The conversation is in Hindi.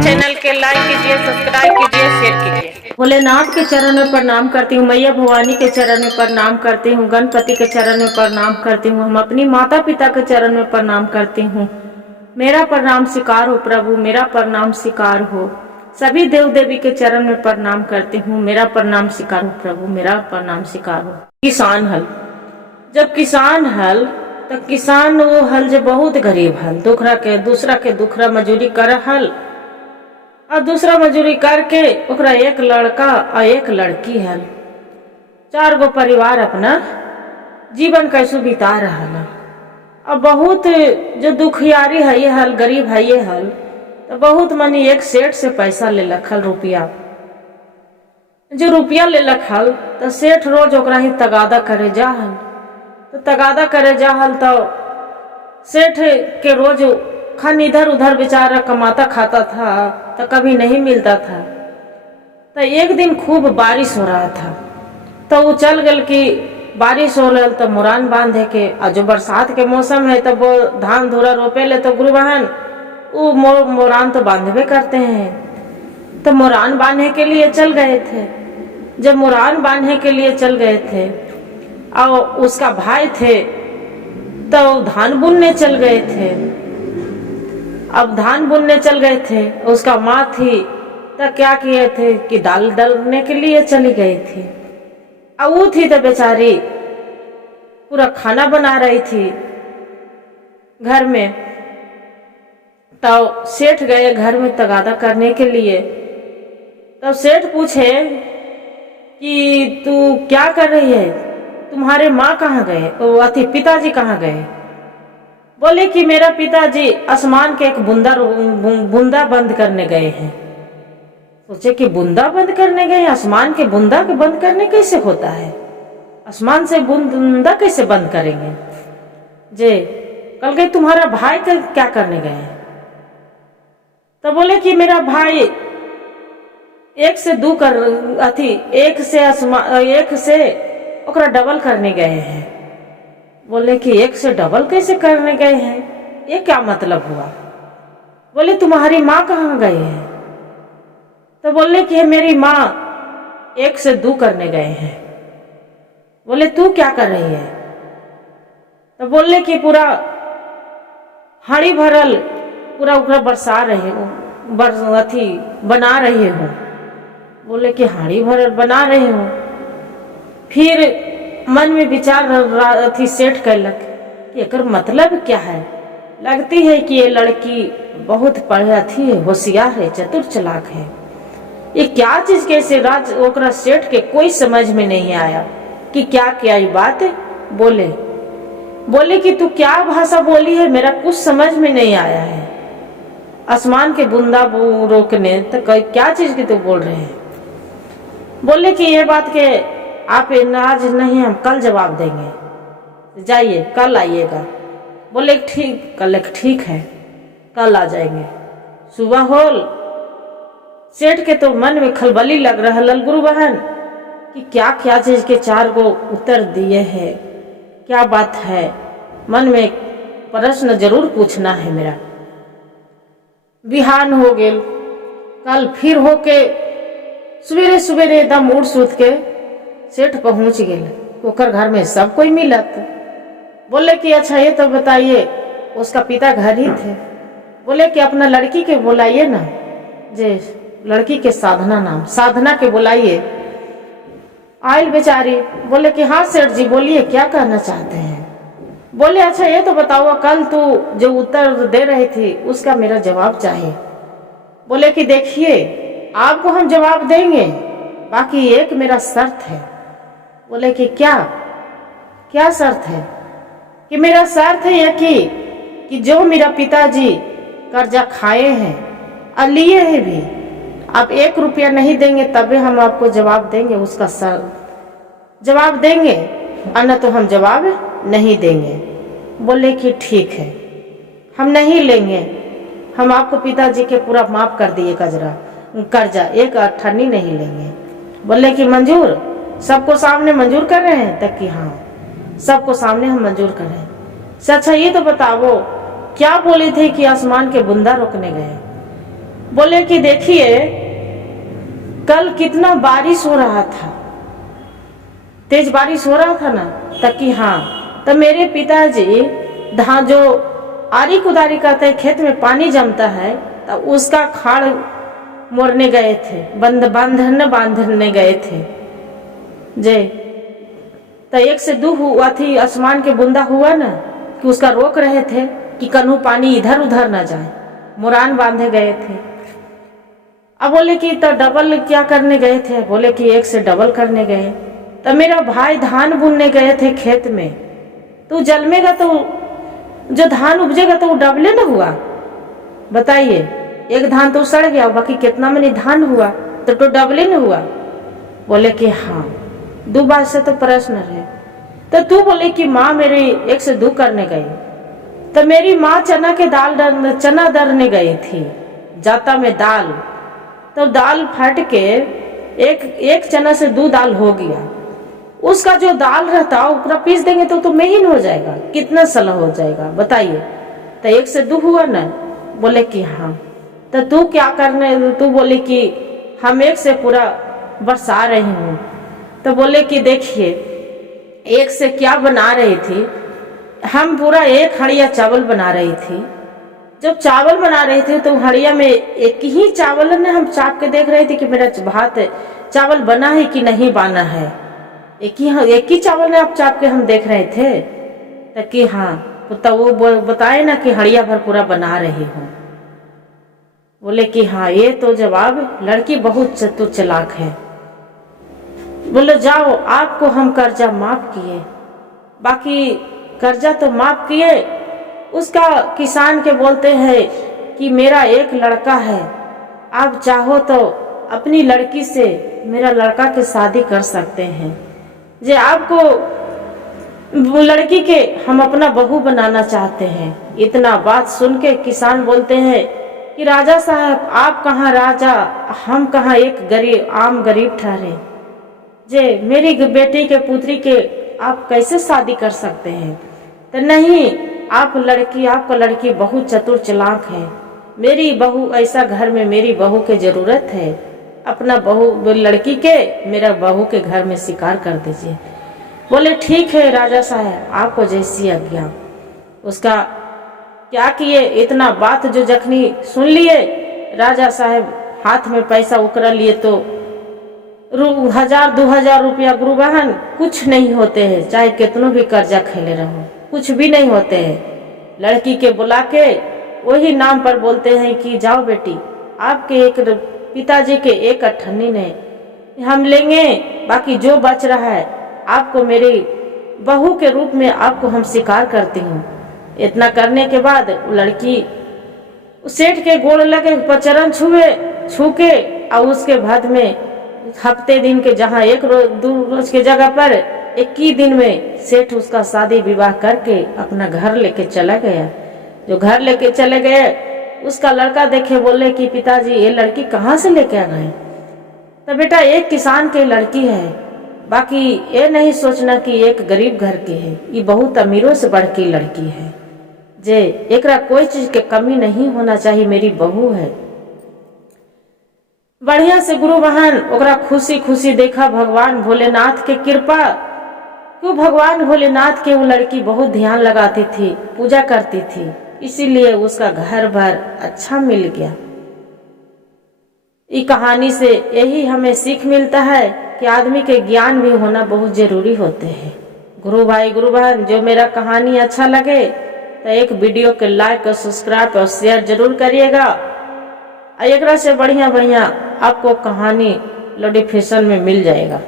चैनल के लाइक कीजिए, सब्सक्राइब कीजिए, शेयर कीजिए। भोलेनाथ के चरण में प्रणाम करती हूँ, मैया भवानी के चरण में प्रणाम करती हूँ, गणपति के चरण में प्रणाम करती हूँ, हम अपनी माता पिता के चरण में प्रणाम करती हूँ। मेरा प्रणाम स्वीकार हो प्रभु, मेरा प्रणाम स्वीकार हो। सभी देव देवी के चरण में प्रणाम करती हूँ, मेरा प्रणाम स्वीकार हो प्रभु, मेरा प्रणाम स्वीकार हो। किसान हल, जब किसान हल तब किसान वो हल जो बहुत गरीब हल, दूसरा के दुखरा मजूरी कर हल और दूसरा मजूरी करके ओकरा एक लड़का और एक लड़की हल, 4 गो परिवार अपना जीवन कैसे बिता रहा है। अब बहुत जो दुखियारी है ये हल, गरीब है ये हल, तो बहुत मनी एक सेठ से पैसा ले लखल, रुपया जो रुपया ले लखल तो सेठ रोज ओकरा ही तगादा करे जा हल। तो तगादा करे जा हल तो सेठ के रोज खान इधर उधर बेचारा कमाता खाता था तो कभी नहीं मिलता था। तो एक दिन खूब बारिश हो रहा था तो वो चल गल कि बारिश हो रहा तो मुरान बांधे के, और जो बरसात के मौसम है तो वो धान धुरा रोपे ले तो गुरु बहन वो मोरान तो बांधवे करते हैं। तो मोरान बांधने के लिए चल गए थे। जब मोरान बांधने के लिए चल गए थे और उसका भाई थे तो धान बुनने चल गए थे। अब धान बुनने चल गए थे, उसका माँ थी तो क्या किए थे कि दाल डालने के लिए चली गई थी। अब वो थी तो बेचारी पूरा खाना बना रही थी घर में। तो सेठ गए घर में तगादा करने के लिए। तब सेठ पूछे कि तू क्या कर रही है, तुम्हारे माँ कहाँ गए, अति पिताजी कहाँ गए। बोले कि मेरा पिताजी आसमान के एक बूंदा बंद करने गए हैं। सोचे कि बूंदा बंद करने गए, आसमान के बूंदा के बंद करने कैसे होता है, आसमान से बूंदा कैसे बंद करेंगे। जे कल गए तुम्हारा भाई का क्या करने गए हैं। तो बोले कि मेरा भाई 1 से 2 कर अथी 1 से ओकरा डबल करने गए हैं। बोले कि 1 से डबल कैसे करने गए हैं, ये क्या मतलब हुआ। बोले तुम्हारी माँ कहाँ गए हैं। तो बोले कि मेरी माँ 1 से 2 करने गए हैं। बोले तू क्या कर रही है। तो बोले कि पूरा हाड़ी भरल पूरा उकरा बरसा रहे हो, बना रहे हो। बोले कि हाड़ी भरल बना रहे हो। फिर मन में विचार थी सेठ कहलक कि एकर मतलब क्या है। लगती है कि ये लड़की बहुत पढ़ी थी, होशियार है, चतुर चालाक है। ये क्या चीज कैसे राज ओकरा सेठ के कोई समझ में नहीं आया कि क्या क्या ये बात है। बोले कि तू क्या भाषा बोली है, मेरा कुछ समझ में नहीं आया है। आसमान के बूंदा रोकने तो क्या चीज की तू बोल रहे हैं। बोले कि ये बात के आप आज नहीं, हम कल जवाब देंगे, जाइए कल आइएगा। बोले ठीक, कल ठीक है, कल आ जाएंगे। सुबह होल सेठ के तो मन में खलबली लग रहा है गुरु बहन कि क्या क्या चीज के 4 गो उत्तर दिए हैं, क्या बात है। मन में प्रश्न जरूर पूछना है मेरा। बिहान हो गेल, कल फिर होके सवेरे सवेरे एकदम उठ सूत के सेठ पहुंच गए। ओकर घर में सब कोई मिलत। बोले कि अच्छा ये तो बताइए, उसका पिता घर ही थे। बोले कि अपना लड़की के बुलाइए ना, जे लड़की के साधना के बुलाइए। आयल बेचारी। बोले कि हाँ सेठ जी बोलिए, क्या कहना चाहते हैं। बोले अच्छा ये तो बताओ, कल तू जो उत्तर दे रही थी उसका मेरा जवाब चाहिए। बोले कि देखिए आपको हम जवाब देंगे, बाकी एक मेरा शर्त है। बोले कि क्या शर्त है। कि मेरा शर्त है यह कि जो मेरा पिताजी कर्जा खाए हैं और लिए हैं भी, आप 1 रुपया नहीं देंगे तभी हम आपको जवाब देंगे, उसका जवाब देंगे, और न तो हम जवाब नहीं देंगे। बोले कि ठीक है, हम नहीं लेंगे, हम आपको पिताजी के पूरा माफ कर दिए कर्जा, 1 अठन्नी नहीं लेंगे। बोले कि मंजूर, सबको सामने मंजूर कर रहे हैं। तक कि हाँ सबको सामने हम मंजूर कर रहे हैं। अच्छा ये तो बताओ क्या बोले थे कि आसमान के बूंदा रोकने गए? बोले कि देखिए कल कितना बारिश हो रहा था, तेज बारिश हो रहा था ना, ताकि हाँ तब मेरे पिताजी धान जो आरी कुदारी करते हैं, खेत में पानी जमता है, तब उसका खाड़ मोड़ने गए थे, बांधने गए थे जे। तो एक से दो हुआ थी, आसमान के बूंदा हुआ ना कि उसका रोक रहे थे कि कन्हू पानी इधर उधर ना जाए, मुरान बांधे गए थे। अब बोले कि तो डबल क्या करने गए थे? बोले कि एक से डबल करने गए। तब मेरा भाई धान बुनने गए थे खेत में, तो जलमेगा तो जो धान उपजेगा तो वो डबले ना हुआ? बताइए, एक धान तो सड़ गया, बाकी कितना मनी धान हुआ, तो डबले न हुआ? बोले कि हाँ, दो बात से तो प्रश्न है। तो तू बोले कि माँ मेरी एक से दो करने गई, तो मेरी माँ चना दरने गई थी जाता में दाल, तो दाल फट के एक चना से दो दाल हो गया। उसका जो दाल रहता ऊपर पीस देंगे तो महीन हो जाएगा, कितना सला हो जाएगा बताइए? तो एक से दो हुआ ना? बोले कि हाँ। तो तू क्या करने? तू बोले कि हम एक से पूरा बरसा रही हूँ। तो बोले कि देखिए एक से क्या बना रही थी, हम पूरा एक हड़िया चावल बना रही थी। जब चावल बना रही थी तो हड़िया में एक ही चावल ने हम चाप के देख रहे थे कि मेरा भात चावल बना है कि नहीं बना है। एक ही चावल ने आप चाप के हम देख रहे थे। तो कि हाँ, तो वो बताए ना कि हड़िया भर पूरा बना रही हूँ। बोले कि हाँ, ये तो जवाब लड़की बहुत चतुर चालाक है। बोले जाओ, आपको हम कर्जा माफ किए, बाकी कर्जा तो माफ किए, उसका किसान के बोलते हैं कि मेरा एक लड़का है, आप चाहो तो अपनी लड़की से मेरा लड़का के शादी कर सकते हैं, जे आपको लड़की के हम अपना बहू बनाना चाहते हैं। इतना बात सुन के किसान बोलते हैं कि राजा साहब आप कहाँ राजा, हम कहाँ एक आम गरीब ठहरे, जे मेरी बेटी के पुत्री के आप कैसे शादी कर सकते हैं? तो नहीं, आपका लड़की बहुत चतुर चालाक है, मेरी बहू ऐसा घर में मेरी बहू के जरूरत है, अपना बहू लड़की के मेरा बहू के घर में शिकार कर दीजिए। बोले ठीक है राजा साहब, आपको जैसी आज्ञा। उसका क्या किए, इतना बात जो जखनी सुन लिए राजा साहब हाथ में पैसा उकरा लिए, तो 1000-2000 रुपया गुरु बहन कुछ नहीं होते हैं, चाहे कितनों भी कर्जा खेले रहो कुछ भी नहीं होते हैं। लड़की के बुला के वही नाम पर बोलते हैं कि जाओ बेटी, आपके एक पिताजी के एक अठन्नी ने हम लेंगे, बाकी जो बच रहा है आपको मेरी बहू के रूप में आपको हम स्वीकार करती हूँ। इतना करने के बाद लड़की सेठ के गोड़ लगे, चरण छू के, और उसके बाद में हफ्ते दिन के जहाँ एक दो रोज के जगह पर 21 दिन में सेठ उसका शादी विवाह करके अपना घर लेके चला गया। जो घर लेके चले गए, उसका लड़का देखे, बोले कि पिताजी ये लड़की कहाँ से लेके आ गए? तो बेटा एक किसान की लड़की है, बाकी ये नहीं सोचना कि एक गरीब घर की है, ये बहुत अमीरों से बढ़ की लड़की है, जे एकरा कोई चीज के कमी नहीं होना चाहिए, मेरी बहू है। बढ़िया से गुरु बहन ओकरा खुशी खुशी देखा भगवान भोलेनाथ के कृपा, क्यों भगवान भोलेनाथ के वो लड़की बहुत ध्यान लगाती थी, पूजा करती थी, इसीलिए उसका घर भर अच्छा मिल गया। इस कहानी से यही हमें सीख मिलता है कि आदमी के ज्ञान भी होना बहुत जरूरी होते हैं। गुरु भाई गुरु बहन, जो मेरा कहानी अच्छा लगे तो एक वीडियो के लाइक और सब्सक्राइब और शेयर जरूर करिएगा। एक से बढ़िया बढ़िया आपको कहानी नोटिफिकेशन में मिल जाएगा।